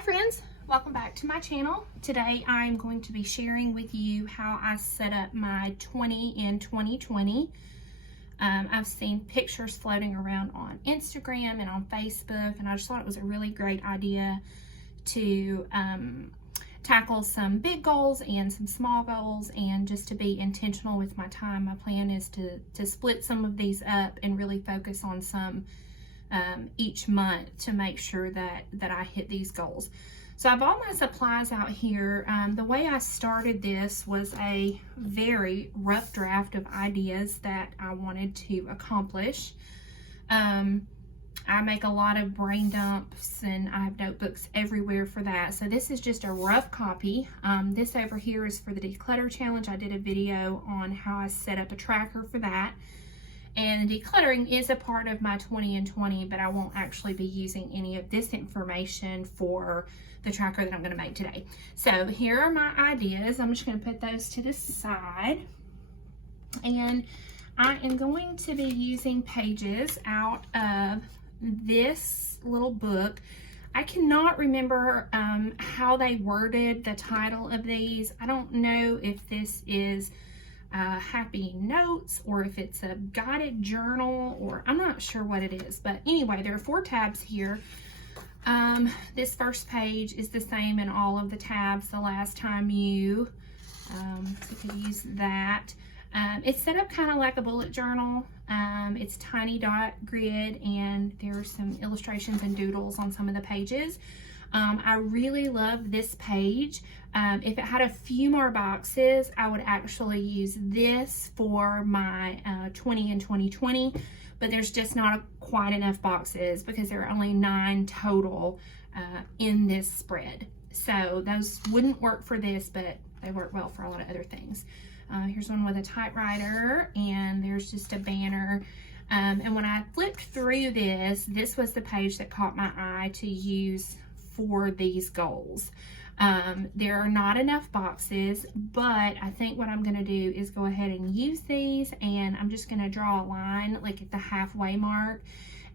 Hi friends, welcome back to my channel. Today I'm going to be sharing with you how I set up my 20 in 2020. I've seen pictures floating around on Instagram and on Facebook, and I just thought it was a really great idea to tackle some big goals and some small goals, and just to be intentional with my time. My plan is to split some of these up and really focus on some each month to make sure that I hit these goals. So I have all my supplies out here. The way I started this was a very rough draft of ideas that I wanted to accomplish. I make a lot of brain dumps and I have notebooks everywhere for that. So this is just a rough copy. This over here is for the declutter challenge. I did a video on how I set up a tracker for that. And decluttering is a part of my 20 in 20, but I won't actually be using any of this information for the tracker that I'm going to make today. So here are my ideas. I'm just going to put those to the side. And I am going to be using pages out of this little book. I cannot remember how they worded the title of these. I don't know if this is happy notes or if it's a guided journal, or I'm not sure what it is, but anyway, there are 4 tabs here. This first page is the same in all of the tabs the last time you could use that. It's set up kind of like a bullet journal. It's tiny dot grid, and there are some illustrations and doodles on some of the pages. I really love this page. If it had a few more boxes, I would actually use this for my 20 in 2020, but there's just not quite enough boxes because there are only 9 total in this spread. So those wouldn't work for this, but they work well for a lot of other things. Here's one with a typewriter, and there's just a banner. And when I flipped through this was the page that caught my eye to use for these goals. There are not enough boxes, but I think what I'm going to do is go ahead and use these, and I'm just going to draw a line like at the halfway mark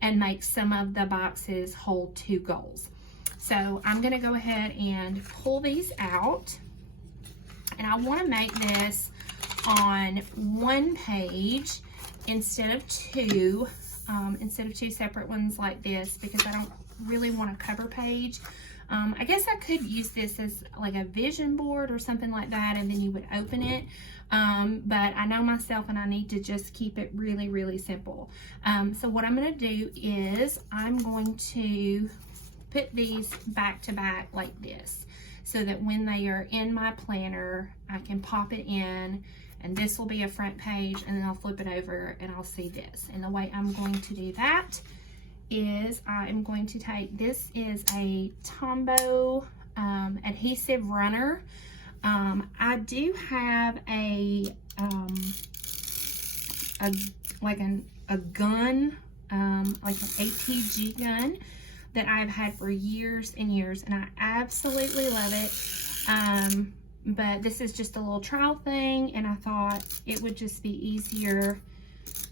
and make some of the boxes hold 2 goals. So I'm going to go ahead and pull these out, and I want to make this on 1 page instead of 2 separate ones like this, because I don't really want a cover page. I guess I could use this as like a vision board or something like that, and then you would open it. But I know myself, and I need to just keep it really, really simple. So what I'm going to do is I'm going to put these back to back like this, so that when they are in my planner, I can pop it in, and this will be a front page, and then I'll flip it over and I'll see this. And the way I'm going to do that is I am going to take, this is a Tombow adhesive runner. I do have a gun, like an ATG gun that I've had for years and years, and I absolutely love it. But this is just a little trial thing, and I thought it would just be easier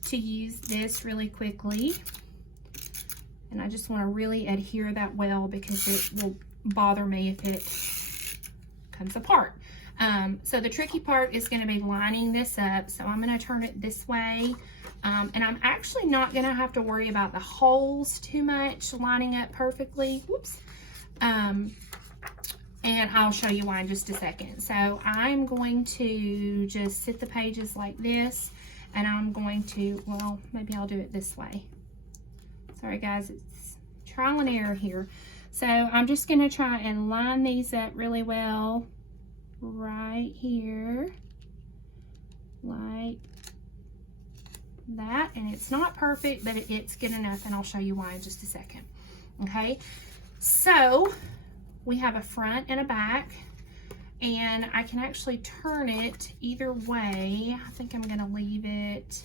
to use this really quickly. And I just want to really adhere that well, because it will bother me if it comes apart. So the tricky part is going to be lining this up. So I'm going to turn it this way. And I'm actually not going to have to worry about the holes too much lining up perfectly. Whoops. And I'll show you why in just a second. So I'm going to just sit the pages like this, and I'm going to, well, maybe I'll do it this way. Sorry guys, it's trial and error here. So I'm just going to try and line these up really well right here, like that. And it's not perfect, but it's good enough, and I'll show you why in just a second. Okay, so we have a front and a back, and I can actually turn it either way. I think I'm going to leave it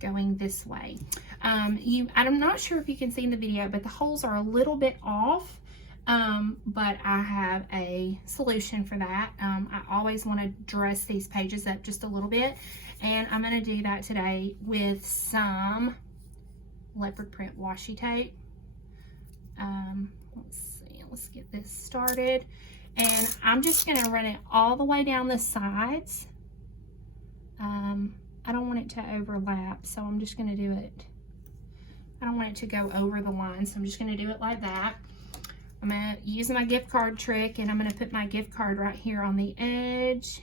going this way. I'm not sure if you can see in the video, but the holes are a little bit off, but I have a solution for that. I always want to dress these pages up just a little bit, and I'm going to do that today with some leopard print washi tape. Let's see, let's get this started. And I'm just going to run it all the way down the sides. I don't want it to overlap, so I'm just going to do it. I don't want it to go over the line, so I'm just going to do it like that. I'm going to use my gift card trick, and I'm going to put my gift card right here on the edge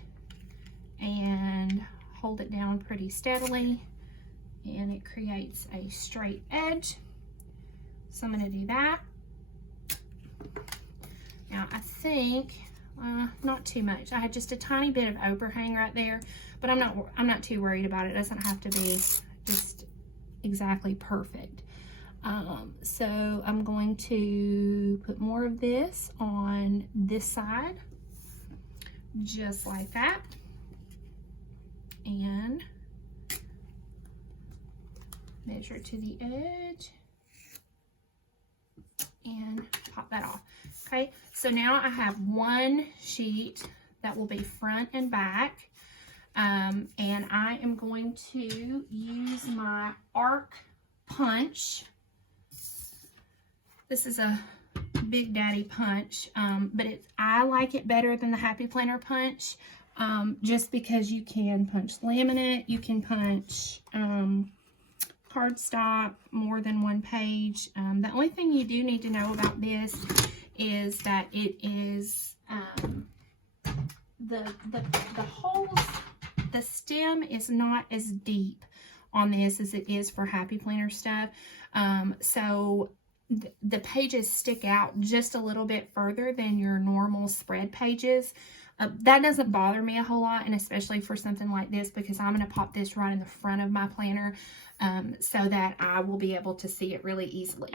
and hold it down pretty steadily, and it creates a straight edge. So I'm going to do that. Now I think not too much. I had just a tiny bit of overhang right there, but I'm not too worried about it. It doesn't have to be just exactly perfect. So I'm going to put more of this on this side, just like that, and measure to the edge and pop that off. Okay, so now I have one sheet that will be front and back, and I am going to use my arc punch. This is a Big Daddy punch, but I like it better than the Happy Planner punch, just because you can punch laminate, you can punch cardstock, more than one page. The only thing you do need to know about this is that it is the holes, the stem is not as deep on this as it is for Happy Planner stuff. So the pages stick out just a little bit further than your normal spread pages. That doesn't bother me a whole lot, and especially for something like this, because I'm going to pop this right in the front of my planner so that I will be able to see it really easily.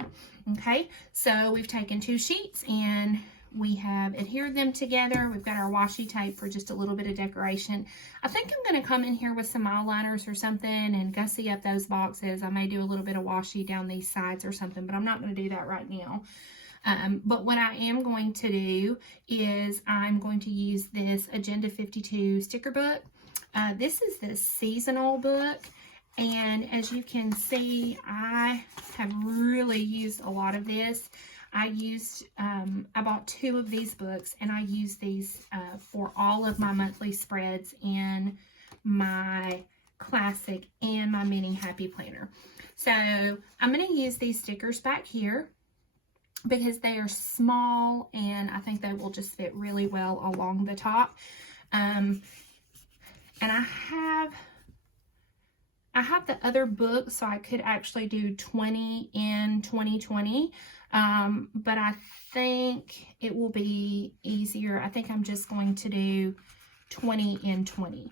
Okay, so we've taken two sheets and we have adhered them together. We've got our washi tape for just a little bit of decoration. I think I'm going to come in here with some eyeliners or something and gussy up those boxes. I may do a little bit of washi down these sides or something, but I'm not going to do that right now. But what I am going to do is I'm going to use this Agenda 52 sticker book. This is the seasonal book, and as you can see, I have really used a lot of this. I bought 2 of these books, and I use these for all of my monthly spreads in my classic and my mini Happy Planner. So I'm going to use these stickers back here because they are small, and I think they will just fit really well along the top. And I have the other book, so I could actually do 20 in 2020. But I think it will be easier. I think I'm just going to do 20 in 20.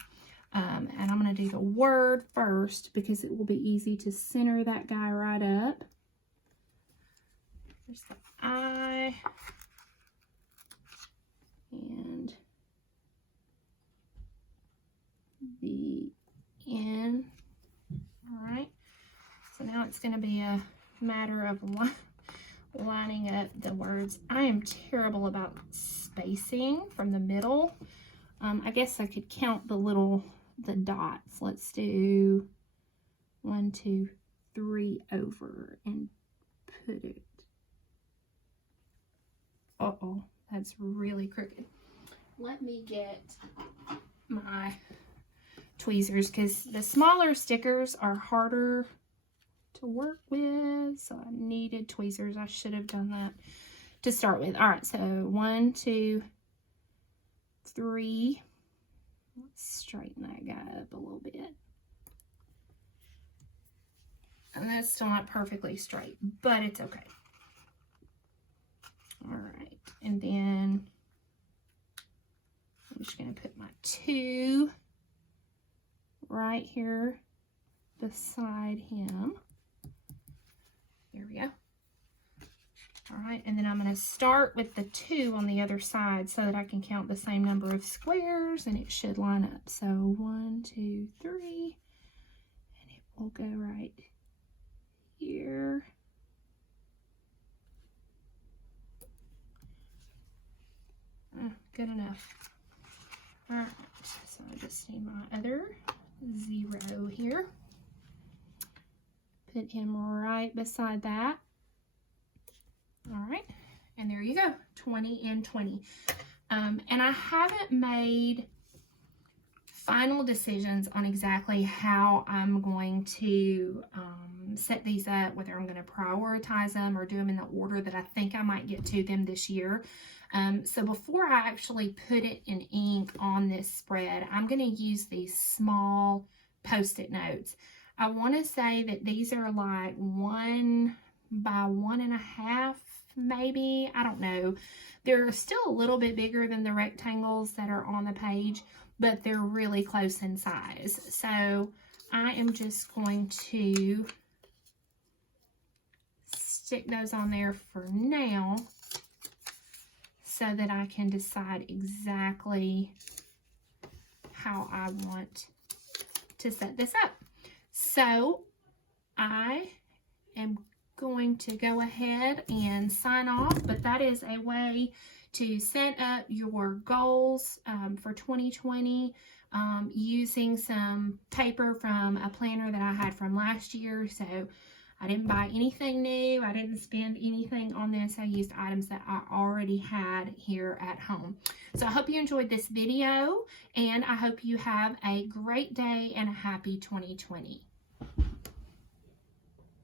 And I'm going to do the word first because it will be easy to center that guy right up. There's the I and the N. All right. So now it's going to be a matter of lining up the words. I am terrible about spacing from the middle. I guess I could count the dots. Let's do 1, 2, 3 over and put it. Uh-oh, that's really crooked. Let me get my tweezers because the smaller stickers are harder to work with, so I needed tweezers. I should have done that to start with. All right, so 1, 2, 3. Let's straighten that guy up a little bit. And that's still not perfectly straight, but it's okay. All right, and then I'm just going to put my 2 right here beside him. There we go. All right, and then I'm going to start with the 2 on the other side so that I can count the same number of squares, and it should line up. So 1, 2, 3, and it will go right here. Good enough. All right, so I just need my other 0 here. Put him right beside that. All right, And there you go, 20 and 20. And I haven't made final decisions on exactly how I'm going to set these up, whether I'm going to prioritize them or do them in the order that I think I might get to them this year. So before I actually put it in ink on this spread, I'm going to use these small Post-it notes. I want to say that these are like 1 by 1.5, maybe. I don't know. They're still a little bit bigger than the rectangles that are on the page, but they're really close in size. So I am just going to stick those on there for now so that I can decide exactly how I want to set this up. So I am going to go ahead and sign off, but that is a way to set up your goals for 2020 using some paper from a planner that I had from last year. So I didn't buy anything new. I didn't spend anything on this. I used items that I already had here at home. So I hope you enjoyed this video, and I hope you have a great day and a happy 2020.